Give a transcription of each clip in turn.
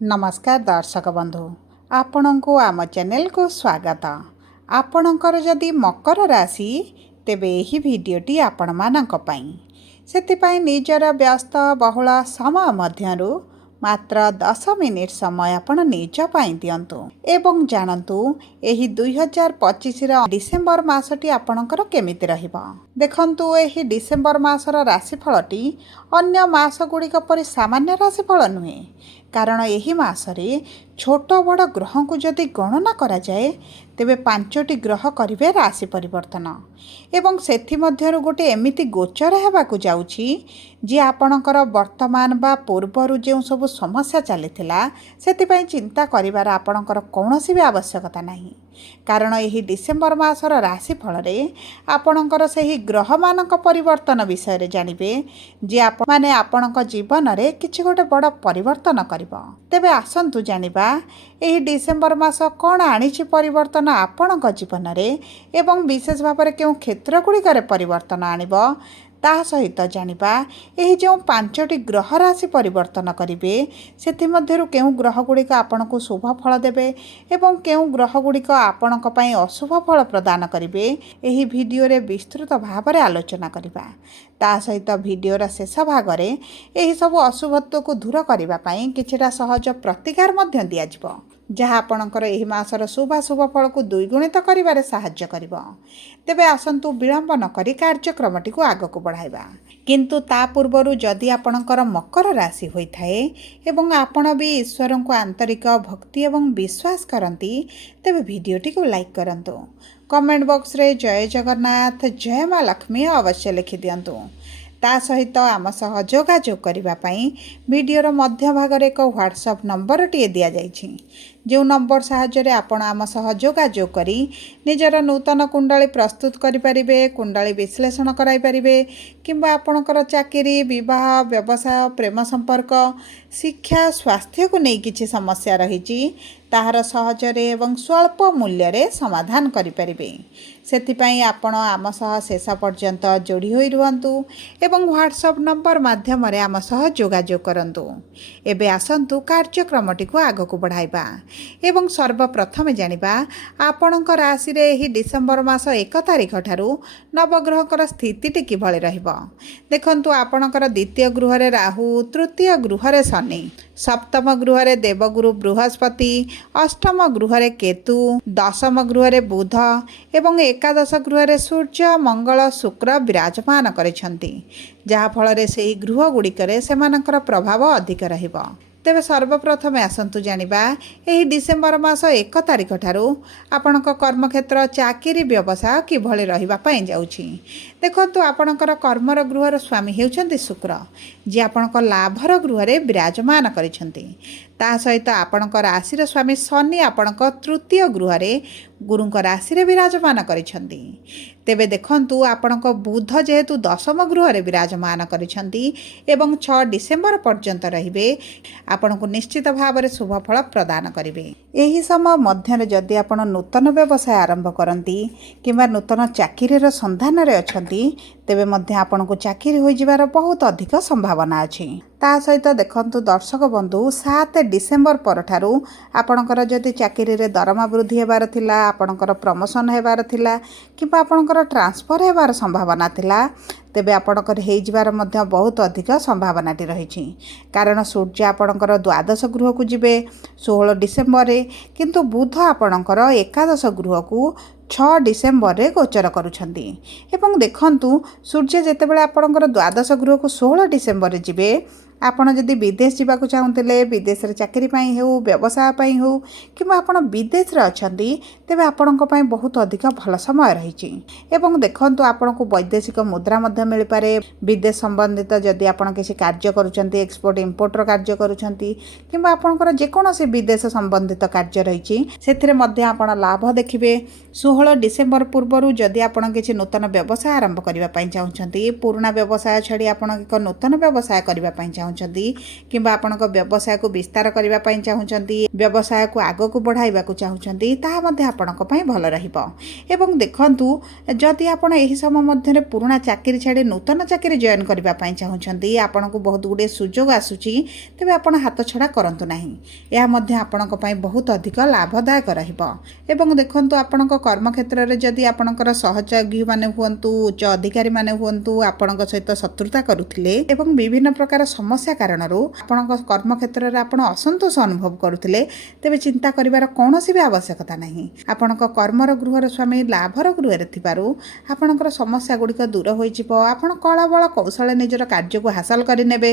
नमस्कार दर्शक बंधु आपणको आम चैनल को स्वागत। आपणकर जदि मकर राशि तेबे एही भिडियोटी आपण मानक पई सेतिपई निजर व्यस्त बहुल समय मध्यरु मात्र 10 मिनिट समय आपण निज पाई दियंतु एवं जानतु एही 2025 र डिसेंबर मासटी आपणकर केमिति रहिबा। देखंतु एही डिसेंबर मासर राशिफलटी अन्य मास गुड़िक परि सामान्य राशिफल नुहे, कारण एही मासरे छोट बड़ ग्रह को जदि गणना करा जाए तेबे 5टी ग्रह करिवे राशि परिवर्तन एवं सेथि मध्यरु गोटे एमिति गोचर हेबाकु जाउछि जे आपणकर वर्तमान बा पूर्वरु जे सब समस्या चलीथिला सेतिपई चिंता करिवार आपणकर कौनसी भी आवश्यकता नाही, कारण एही डिसेंबर मासर राशिफल रे आपणकर सेही ग्रह मानक परिवर्तन विषय रे जानिबे जे आप माने आपणक जीवन रे किछि गोटे बड़ परिवर्तन करिवो। तेबे आसंतु जानिबा एही डिसेंबर मास कोन आनिछि परिवर्तन आपणक जीवन रे एवं विशेष भाव में केउ क्षेत्र गुड़िकर परिवर्तन आनिबो ता सहित जानिबा एही जो 5टी ग्रह राशि परिवर्तन करिवे सेथि मध्यरु केउ ग्रह गुड़िक आपनको शुभ फल देबे एवं केउ ग्रह गुड़िक आपणक पई अशुभ फल प्रदान करिवे एही भिडियो रे विस्तृत भाव में आलोचना करिबा। ता सहित भिडियोर शेष भाग रे एही सब अशुभत्व को दूर करिबा पई किछिटा सहज प्रतिकार मध्य दिया जिवो, जहाँ आपणकर एही मासर शुभाशुभ फल को द्विगुणित करिबारे साहाय्य करिवो। तेबे आसंतु विलंब न करी कार्यक्रमटी को आग को बढ़ाइबा। किंतु ता पूर्वरु जदि आपणकर मकर राशि होइथाए एवं आपण भी ईश्वर को आंतरिक भक्ति एवं विश्वास करंती तेबे भिडियोटी को लाइक करंतु। कमेंट बॉक्स रे जय जगन्नाथ जय माँ लक्ष्मी अवश्य लिखि दियंतु। ता सहित आम सह जोगाजोग करिबा पई भिडियोर मध्य भाग रे एक व्हाट्सएप नंबर टी दिया जाइछि, जो नंबर साहाय्य आपण आम सह जोगाजोग करी निजर नूतन कुंडली प्रस्तुत करि परिबे, कुंडली विश्लेषण कराई परिबे किंबा आपणकर चाकरी विवाह व्यवसाय प्रेम संपर्क शिक्षा स्वास्थ्य को नहीं किछि समस्या रहिछि ताहार सहजरे एवं स्वल्प मूल्य रे समाधान करि परिबे। सेथिपई आपण आम सह शेष पर्यंत जोड़ी होई रुहंतु एवं व्हाट्सएप नंबर माध्यम रे आम सह जोगाजोग करंतु। एबे आसंतु कार्यक्रमटी को आग को बढ़ाइबा एवं सर्वप्रथम जानिबा आपणक राशि रे एही डिसेंबर मास 1 तारिख ठारू नवग्रहकर स्थितिटी किभଳି रहिबो। देखंतु आपणकर द्वितीय गृह रे राहु, तृतीय गृह रे शनि, सप्तम गृह रे देवगुरु बृहस्पति, अष्टम गृह रे केतु, दशम गृह रे बुध एवं एकादश गृह रे सूर्य मंगल शुक्र विराजमान करिसंती, जहा फल रे सेही गृह गुड़िकरे सेमानकर प्रभाव अधिक रहिबो। तेबे सर्वप्रथम आसंतु जानिबा एही डिसेंबर मास 1 तारिख ठारू आपणक कर्मक्षेत्र चाकरी व्यवसाय किभଳି रहिबा पई जाउछि। देखंतु आपणकर कर्मर गृहर स्वामी हेउछंती शुक्र, जे आपणक लाभर गृह रे विराजमान करिसंती। ता सहित आपणक राशिर स्वामी शनि आपणक तृतीय गृह रे गुरुंक राशि रे विराजमान करिसंती। तेबे देखंतु आपणक बुध जेहेतु दशम गृह रे विराजमान करिसंती एवं 6 डिसेंबर पर्यंत रहिबे आपणको निश्चित भाव में शुभ फल प्रदान करिवे। एही समय मध्य जदि आपण नूतन व्यवसाय आरंभ करती किंबा नूतन चाकरी संधान रे अछंती तेबे मध्य आपणको चाकरी हो जिवार बहुत अधिक संभावना अछि। ता सहित देखंतु दर्शक बंधु 7 डिसेंबर पर ठारू आपणकर जदि चाकरी रे दरमा वृद्धि हेबार थिला, आपणकर प्रमोशन हेबार थिला किंबा आपणकर ट्रांसफर हेबार संभावना थिला तेबे आपणकर हेइ जिवार मध्य बहुत अधिक संभावनाटी रहिछि, कारण सूर्य आपणकर द्वादश गृह को जिबे 16 डिसेंबर रे, किंतु बुध आपणकर एकादश गृह को 6 डिसेंबर रे गोचर करुछंती। एवं देखंतु सूर्य जेतेबेले आपणकर द्वादश गृह को 16 डिसेंबर रे जिबे आपण जदि विदेश जावाक चाहूले, विदेश रे चाकरी पाई हो व्यवसाय पाई हो किंबा आपण विदेश रे अछंती तेबे आपणक पाई बहुत अधिक भल समय रहिछि। एवं देखंतु आपणको वैदेशिक मुद्रा मध्य मिल पारे, विदेश संबंधित जदि आपण किसी कार्य करूछंती, एक्सपोर्ट इंपोर्ट रो कार्य करूछंती किंबा आपणकर जेकोनोसी विदेश संबंधित कार्य रहिछि सेथिरे मध्य आपण लाभ देखिबे। 16 डिसेंबर पूर्वरु जदि आपण किसी नूतन व्यवसाय आरंभ करिबा पई चाहूछंती, पुराना व्यवसाय छडी आपण एक नूतन व्यवसाय करिबा पई ଚାହୁଁଛନ୍ତି କିମ୍ବା ଆପଣଙ୍କ ବ୍ୟବସାୟକୁ ବିସ୍ତାର କରିବା ପାଇଁ ଚାହୁଁଛନ୍ତି, ବ୍ୟବସାୟକୁ ଆଗକୁ ବଢ଼ାଇବାକୁ ଚାହୁଁଛନ୍ତି, ତାହା ମଧ୍ୟ ଆପଣଙ୍କ ପାଇଁ ଭଲ ରହିବ। ଏବଂ ଦେଖନ୍ତୁ, ଯଦି ଆପଣ ଏହି ସମୟ ମଧ୍ୟରେ ପୁରୁଣା ଚାକିରି ଛାଡ଼ି ନୂତନ ଚାକିରି ଜଏନ୍ କରିବା ପାଇଁ ଚାହୁଁଛନ୍ତି, ଆପଣଙ୍କୁ ବହୁତ ଗୁଡ଼ିଏ ସୁଯୋଗ ଆସୁଛି, ତେବେ ଆପଣ ହାତଛଡ଼ା କରନ୍ତୁ ନାହିଁ। ଏହା ମଧ୍ୟ ଆପଣଙ୍କ ପାଇଁ ବହୁତ ଅଧିକ ଲାଭଦାୟକ ରହିବ। ଏବଂ ଦେଖନ୍ତୁ, ଆପଣଙ୍କ କର୍ମକ୍ଷେତ୍ରରେ ଯଦି ଆପଣଙ୍କର ସହଯୋଗୀମାନେ ହୁଅନ୍ତୁ, ଉଚ୍ଚ ଅଧିକାରୀମାନେ ହୁଅନ୍ତୁ, ଆପଣଙ୍କ ସହିତ ଶତ୍ରୁତା କରୁଥିଲେ ଏବଂ ବିଭିନ୍ନ ପ୍ରକାର ସମସ୍ୟା କାରଣରୁ ଆପଣଙ୍କ କର୍ମକ୍ଷେତ୍ରରେ ଆପଣ ଅସନ୍ତୋଷ ଅନୁଭବ କରୁଥିଲେ, ତେବେ ଚିନ୍ତା କରିବାର କୌଣସି ବି ଆବଶ୍ୟକତା ନାହିଁ। ଆପଣଙ୍କ କର୍ମର ଗୃହର ସ୍ୱାମୀ ଲାଭର ଗୃହରେ ଥିବାରୁ ଆପଣଙ୍କର ସମସ୍ୟା ଗୁଡ଼ିକ ଦୂର ହୋଇଯିବ। ଆପଣ କଳବଳ କୌଶଳେ ନିଜର କାର୍ଯ୍ୟକୁ ହାସଲ କରିନେବେ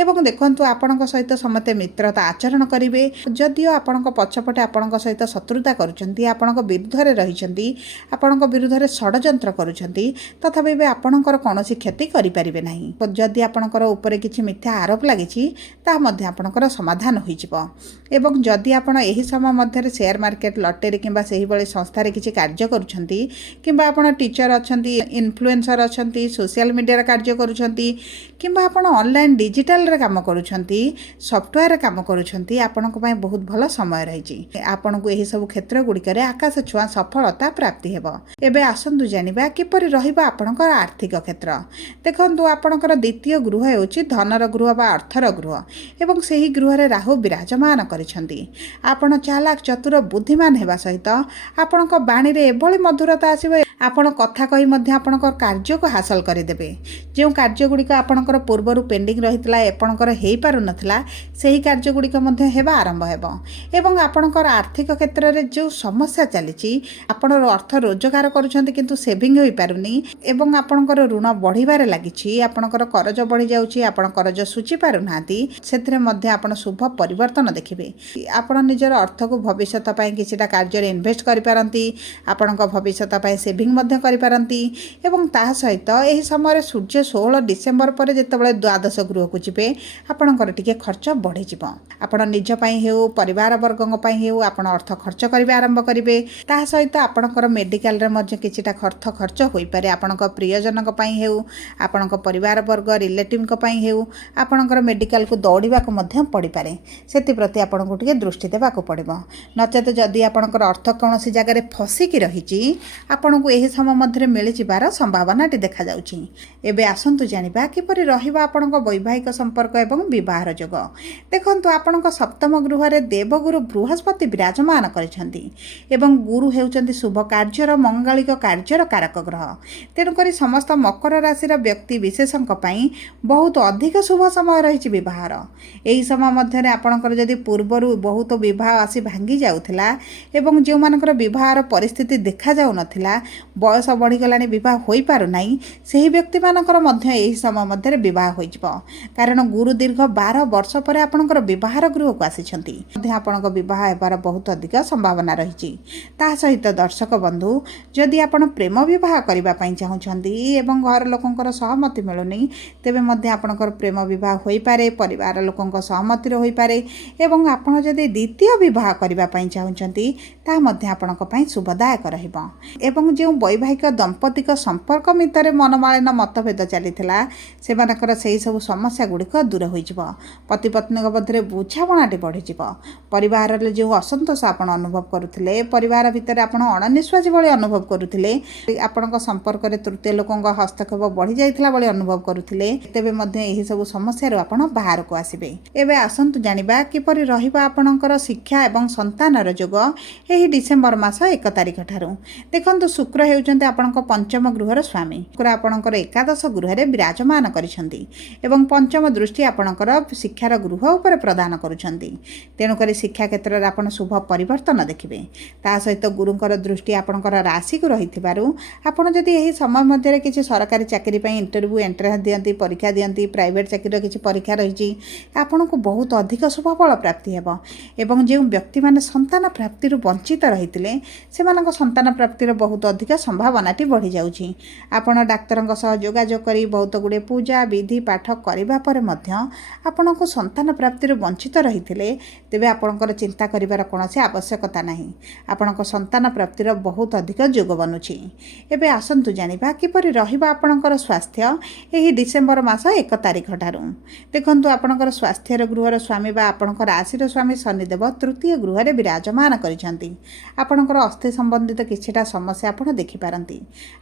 ଏବଂ ଦେଖନ୍ତୁ, ଆପଣଙ୍କ ସହିତ ସମସ୍ତେ ମିତ୍ରତା ଆଚରଣ କରିବେ। ଯଦିଓ ଆପଣଙ୍କ ପଛପଟେ ଆପଣଙ୍କ ସହିତ ଶତ୍ରୁତା କରୁଛନ୍ତି, ଆପଣଙ୍କ ବିରୁଦ୍ଧରେ ରହିଛନ୍ତି, ଆପଣଙ୍କ ବିରୁଦ୍ଧରେ ଷଡ଼ଯନ୍ତ୍ର କରୁଛନ୍ତି, ତଥାପି ବି ଆପଣଙ୍କର କୌଣସି କ୍ଷତି କରିପାରିବେ ନାହିଁ। ଯଦି ଆପଣଙ୍କର ଉପରେ କିଛି ମିଥ୍ୟା ଆରୋପ ଲାଗିଛି, ତାହା ମଧ୍ୟ ଆପଣଙ୍କର ସମାଧାନ ହୋଇଯିବ। ଏବଂ ଯଦି ଆପଣ ଏହି ସମୟ ମଧ୍ୟରେ ସେୟାର ମାର୍କେଟ, ଲଟେରୀ କିମ୍ବା ସେହିଭଳି ସଂସ୍ଥାରେ କିଛି କାର୍ଯ୍ୟ କରୁଛନ୍ତି, କିମ୍ବା ଆପଣ ଟିଚର ଅଛନ୍ତି, ଇନଫ୍ଲୁଏନ୍ସର ଅଛନ୍ତି, ସୋସିଆଲ ମିଡ଼ିଆରେ କାର୍ଯ୍ୟ କରୁଛନ୍ତି, କିମ୍ବା ଆପଣ ଅନଲାଇନ୍ ଡିଜିଟାଲରେ କାମ କରୁଛନ୍ତି, ସଫ୍ଟୱେରରେ କାମ କରୁଛନ୍ତି, ଆପଣଙ୍କ ପାଇଁ ବହୁତ ଭଲ ସମୟ ରହିଛି। ଆପଣଙ୍କୁ ଏହିସବୁ କ୍ଷେତ୍ର ଗୁଡ଼ିକରେ ଆକାଶ ଛୁଆଁ ସଫଳତା ପ୍ରାପ୍ତି ହେବ। ଏବେ ଆସନ୍ତୁ ଜାଣିବା କିପରି ରହିବ ଆପଣଙ୍କର ଆର୍ଥିକ କ୍ଷେତ୍ର। ଦେଖନ୍ତୁ, ଆପଣଙ୍କର ଦ୍ୱିତୀୟ ଗୃହ ହେଉଛି ଧନର ଗୃହ ବା ଅର୍ଥର ଗୃହ ଏବଂ ସେହି ଗୃହରେ ରାହୁ ବିରାଜମାନ କରିଛନ୍ତି। ଆପଣ ଚାଲାକ, ଚତୁର, ବୁଦ୍ଧିମାନ ହେବା ସହିତ ଆପଣଙ୍କ ବାଣୀରେ ଏଭଳି ମଧୁରତା ଆସିବ, ଆପଣ କଥା କହି ମଧ୍ୟ ଆପଣଙ୍କ କାର୍ଯ୍ୟକୁ ହାସଲ କରିଦେବେ। ଯେଉଁ କାର୍ଯ୍ୟଗୁଡ଼ିକ ଆପଣଙ୍କର ପୂର୍ବରୁ ପେଣ୍ଡିଂ ରହିଥିଲା, ଆପଣଙ୍କର ହୋଇପାରୁନଥିଲା, ସେହି କାର୍ଯ୍ୟଗୁଡ଼ିକ ମଧ୍ୟ ହେବା ଆରମ୍ଭ ହେବ। ଏବଂ ଆପଣଙ୍କର ଆର୍ଥିକ କ୍ଷେତ୍ରରେ ଯେଉଁ ସମସ୍ୟା ଚାଲିଛି, ଆପଣ ଅର୍ଥ ରୋଜଗାର କରୁଛନ୍ତି କିନ୍ତୁ ସେଭିଂ ହୋଇପାରୁନି ଏବଂ ଆପଣଙ୍କର ଋଣ ବଢ଼ିବାରେ ଲାଗିଛି, ଆପଣଙ୍କର କରଜ ବଢ଼ିଯାଉଛି, ଆପଣ କରଜ ଶୁଝି ପାରୁନାହାନ୍ତି, ସେଥିରେ ମଧ୍ୟ ଆପଣ ଶୁଭ ପରିବର୍ତ୍ତନ ଦେଖିବେ। ଆପଣ ନିଜର ଅର୍ଥକୁ ଭବିଷ୍ୟତ ପାଇଁ କିଛିଟା କାର୍ଯ୍ୟରେ ଇନଭେଷ୍ଟ କରିପାରନ୍ତି, ଆପଣଙ୍କ ଭବିଷ୍ୟତ ପାଇଁ ସେଭିଂ ମଧ୍ୟ କରିପାରନ୍ତି। ଏବଂ ତାହା ସହିତ ଏହି ସମୟରେ ସୂର୍ଯ୍ୟ 16 ଡିସେମ୍ବର ପରେ ଯେତେବେଳେ ଦ୍ୱାଦଶ ଗୃହକୁ ଯିବେ, ଆପଣଙ୍କର ଟିକେ ଖର୍ଚ୍ଚ ବଢ଼ିଯିବ। ଆପଣ ନିଜ ପାଇଁ ହେଉ, ପରିବାର ବର୍ଗଙ୍କ ପାଇଁ ହେଉ, ଆପଣ ଅର୍ଥ ଖର୍ଚ୍ଚ କରିବା ଆରମ୍ଭ କରିବେ। ତାହା ସହିତ ଆପଣଙ୍କର ମେଡ଼ିକାଲରେ ମଧ୍ୟ କିଛିଟା ଅର୍ଥ ଖର୍ଚ୍ଚ ହୋଇପାରେ। ଆପଣଙ୍କ ପ୍ରିୟଜନଙ୍କ ପାଇଁ ହେଉ, ଆପଣଙ୍କ ପରିବାର ବର୍ଗ, ରିଲେଟିଭଙ୍କ ପାଇଁ ହେଉ, ଆପଣଙ୍କର ମେଡ଼ିକାଲକୁ ଦୌଡ଼ିବାକୁ ମଧ୍ୟ ପଡ଼ିପାରେ। ସେଥିପ୍ରତି ଆପଣଙ୍କୁ ଟିକେ ଦୃଷ୍ଟି ଦେବାକୁ ପଡ଼ିବ। ନଚେତ ଯଦି ଆପଣଙ୍କର ଅର୍ଥ କୌଣସି ଜାଗାରେ ଫସିକି ରହିଛି, ଆପଣଙ୍କୁ ଏହି ସମୟ ମଧ୍ୟରେ ମିଳିଯିବାର ସମ୍ଭାବନାଟି ଦେଖାଯାଉଛି। ଏବେ ଆସନ୍ତୁ ଜାଣିବା କିପରି ରହିବ ଆପଣଙ୍କ ବୈବାହିକ ସମ୍ପର୍କ ଏବଂ ବିବାହର ଯୋଗ। ଦେଖନ୍ତୁ, ଆପଣଙ୍କ ସପ୍ତମ ଗୃହରେ ଦେବଗୁରୁ ବୃହସ୍ପତି ବିରାଜମାନ କରିଛନ୍ତି ଏବଂ ଗୁରୁ ହେଉଛନ୍ତି ଶୁଭ କାର୍ଯ୍ୟର, ମଙ୍ଗଳିକ କାର୍ଯ୍ୟର କାରକ ଗ୍ରହ। ତେଣୁକରି ସମସ୍ତ ମକର ରାଶିର ବ୍ୟକ୍ତି ବିଶେଷଙ୍କ ପାଇଁ ବହୁତ ଅଧିକ ଶୁଭ ସମୟ ରହିଛି ବିବାହର। ଏହି ସମୟ ମଧ୍ୟରେ ଆପଣଙ୍କର ଯଦି ପୂର୍ବରୁ ବହୁତ ବିବାହ ଆସି ଭାଙ୍ଗି ଯାଉଥିଲା ଏବଂ ଯେଉଁମାନଙ୍କର ବିବାହର ପରିସ୍ଥିତି ଦେଖାଯାଉନଥିଲା, ବୟସ ବଢ଼ିଗଲାଣି, ବିବାହ ହୋଇପାରୁନାହିଁ, ସେହି ବ୍ୟକ୍ତିମାନଙ୍କର ମଧ୍ୟ ଏହି ସମୟ ମଧ୍ୟରେ ବିବାହ ହୋଇଯିବ। କାରଣ ଗୁରୁ ଦୀର୍ଘ 12 ବର୍ଷ ପରେ ଆପଣଙ୍କର ବିବାହର ଗୃହକୁ ଆସିଛନ୍ତି। ମଧ୍ୟ ଆପଣଙ୍କ ବିବାହ ହେବାର ବହୁତ ଅଧିକ ସମ୍ଭାବନା ରହିଛି। ତାହା ସହିତ ଦର୍ଶକ ବନ୍ଧୁ, ଯଦି ଆପଣ ପ୍ରେମ ବିବାହ କରିବା ପାଇଁ ଚାହୁଁଛନ୍ତି ଏବଂ ଘର ଲୋକଙ୍କର ସହମତି ମିଳୁନି, ତେବେ ମଧ୍ୟ ଆପଣଙ୍କର ପ୍ରେମ ବିବାହ ହୋଇପାରେ, ପରିବାର ଲୋକଙ୍କ ସହମତିରେ ହୋଇପାରେ। ଏବଂ ଆପଣ ଯଦି ଦ୍ୱିତୀୟ ବିବାହ କରିବା ପାଇଁ ଚାହୁଁଛନ୍ତି, ତାହା ମଧ୍ୟ ଆପଣଙ୍କ ପାଇଁ ଶୁଭଦାୟକ ରହିବ। ଏବଂ ଯେଉଁ ବୈବାହିକ ଦମ୍ପତିକ ସମ୍ପର୍କ ଭିତରେ ମନମାଳିନ ମତଭେଦ ଚାଲିଥିଲା, ସେମାନଙ୍କର ସେହି ସବୁ ସମସ୍ୟା ଗୁଡ଼ିକ ଦୂର ହୋଇଯିବ। ପତି ପତ୍ନୀଙ୍କ ମଧ୍ୟରେ ବୁଝାମଣାଟି ବଢ଼ିଯିବ। ପରିବାରରେ ଯେଉଁ ଅସନ୍ତୋଷ ଆପଣ ଅନୁଭବ କରୁଥିଲେ, ପରିବାର ଭିତରେ ଆପଣ ଅଣନିଶ୍ୱାସୀ ଭଳି ଅନୁଭବ କରୁଥିଲେ, ଆପଣଙ୍କ ସମ୍ପର୍କରେ ତୃତୀୟ ଲୋକଙ୍କ ହସ୍ତକ୍ଷେପ ବଢ଼ିଯାଇଥିଲା ଭଳି ଅନୁଭବ କରୁଥିଲେ, ତେବେ ମଧ୍ୟ ଏହିସବୁ ସମସ୍ୟାରୁ ଆପଣ ବାହାରକୁ ଆସିବେ। ଏବେ ଆସନ୍ତୁ ଜାଣିବା କିପରି ରହିବ ଆପଣଙ୍କର ଶିକ୍ଷା ଏବଂ ସନ୍ତାନର ଯୋଗ ଏହି ଡିସେମ୍ବର ମାସ 1 ତାରିଖ ଠାରୁ। ଦେଖନ୍ତୁ, ଶୁକ୍ର ହେଉଛନ୍ତି ଆପଣଙ୍କ ପଞ୍ଚମ ଗୃହର ସ୍ୱାମୀ। ଶୁକ୍ର ଆପଣଙ୍କର ଏକାଦଶ ଗୃହରେ ବିରାଜମାନ କରିଛନ୍ତି ଏବଂ ପଞ୍ଚମ ଦୃଷ୍ଟି ଆପଣଙ୍କର ଶିକ୍ଷାର ଗୃହ ଉପରେ ପ୍ରଦାନ କରୁଛନ୍ତି। ତେଣୁକରି ଶିକ୍ଷା କ୍ଷେତ୍ରରେ ଆପଣ ଶୁଭ ପରିବର୍ତ୍ତନ ଦେଖିବେ। ତା ସହିତ ଗୁରୁଙ୍କର ଦୃଷ୍ଟି ଆପଣଙ୍କର ରାଶିକୁ ରହିଥିବାରୁ ଆପଣ ଯଦି ଏହି ସମୟ ମଧ୍ୟରେ କିଛି ସରକାରୀ ଚାକିରି ପାଇଁ ଇଣ୍ଟରଭ୍ୟୁ ଏଣ୍ଟ୍ରାନ୍ସ ଦିଅନ୍ତି, ପରୀକ୍ଷା ଦିଅନ୍ତି, ପ୍ରାଇଭେଟ୍ ଚାକିରିର କିଛି ପରୀକ୍ଷା ରହିଛି, ଆପଣଙ୍କୁ ବହୁତ ଅଧିକ ଶୁଭଫଳ ପ୍ରାପ୍ତି ହେବ। ଏବଂ ଯେଉଁ ବ୍ୟକ୍ତିମାନେ ସନ୍ତାନ ପ୍ରାପ୍ତିରୁ ବଞ୍ଚିତ ରହିଥିଲେ, ସେମାନଙ୍କ ସନ୍ତାନ ପ୍ରାପ୍ତିର ବହୁତ ଅଧିକ ସମ୍ଭାବନାଟି ବଢ଼ିଯାଉଛି। ଆପଣ ଡାକ୍ତରଙ୍କ ସହ ଯୋଗାଯୋଗ କରି ବହୁତ ଗୁଡ଼ିଏ ପୂଜା ବିଧି ପାଠ କରିବା ପରେ ମଧ୍ୟ ଆପଣଙ୍କୁ ସନ୍ତାନ ପ୍ରାପ୍ତିରୁ ବଞ୍ଚିତ ରହିଥିଲେ ତେବେ ଆପଣଙ୍କର ଚିନ୍ତା କରିବାର କୌଣସି ଆବଶ୍ୟକତା ନାହିଁ। ଆପଣଙ୍କ ସନ୍ତାନ ପ୍ରାପ୍ତିର ବହୁତ ଅଧିକ ଯୋଗ ବନୁଛି। ଏବେ ଆସନ୍ତୁ ଜାଣିବା କିପରି ରହିବ ଆପଣଙ୍କର ସ୍ୱାସ୍ଥ୍ୟ ଏହି ଡିସେମ୍ବର ମାସ 1 ତାରିଖ ଠାରୁ। ଦେଖନ୍ତୁ, ଆପଣଙ୍କର ସ୍ୱାସ୍ଥ୍ୟର ଗୃହର ସ୍ୱାମୀ ବା ଆପଣଙ୍କ ରାଶିର ସ୍ୱାମୀ ଶନିଦେବ ତୃତୀୟ ଗୃହରେ ବିରାଜମାନ କରିଛନ୍ତି। ଆପଣଙ୍କର ଅସ୍ଥି ସମ୍ବନ୍ଧିତ କିଛିଟା ସମସ୍ୟା ଆପଣ ଦେଖିପାରନ୍ତି।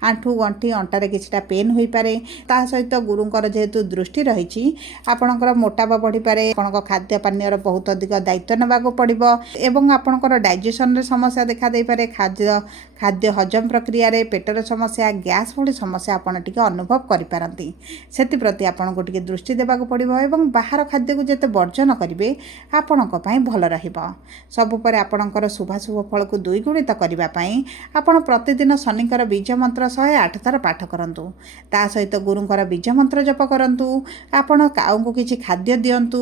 ଆଣ୍ଠୁ ଗଣ୍ଠି ଅଣ୍ଟାରେ କିଛିଟା ପେନ୍ ହୋଇପାରେ। ତା ସହିତ ଗୁରୁଙ୍କର ଯେହେତୁ ଦୃଷ୍ଟି ରହିଛି ଆପଣଙ୍କର ମୋଟାପା ବଢ଼ିପାରେ। ଆପଣଙ୍କ ଖାଦ୍ୟ ପାନୀୟର ବହୁତ ଅଧିକ ଦାୟିତ୍ୱ ନେବାକୁ ପଡ଼ିବ ଏବଂ ଆପଣଙ୍କର ଡାଇଜେସନରେ ସମସ୍ୟା ଦେଖାଦେଇପାରେ। ଖାଦ୍ୟ ହଜମ ପ୍ରକ୍ରିୟାରେ ପେଟର ସମସ୍ୟା, ଗ୍ୟାସ୍ ଭଳି ସମସ୍ୟା ଆପଣ ଟିକେ ଅନୁଭବ କରିପାରନ୍ତି। ସେଥିପ୍ରତି ଆପଣଙ୍କୁ ଟିକେ ଦୃଷ୍ଟି ଦେବାକୁ ପଡ଼ିବ ଏବଂ ବାହାର ଖାଦ୍ୟକୁ ଯେତେ ବର୍ଜନ କରିବେ ଆପଣଙ୍କ ପାଇଁ ଭଲ ରହିବ। ସବୁପରେ ଆପଣଙ୍କର ଶୁଭାଶୁଭ ଫଳକୁ ଦ୍ୱିଗୁଣିତ କରିବା ପାଇଁ ଆପଣ ପ୍ରତିଦିନ ଶନିଙ୍କର ବୀଜ ମନ୍ତ୍ର 108 ଥର ପାଠ କରନ୍ତୁ। ତା ସହିତ ଗୁରୁଙ୍କର ବୀଜ ମନ୍ତ୍ର ଜପ କରନ୍ତୁ। ଆପଣ କାଉଙ୍କୁ କିଛି ଖାଦ୍ୟ ଦିଅନ୍ତୁ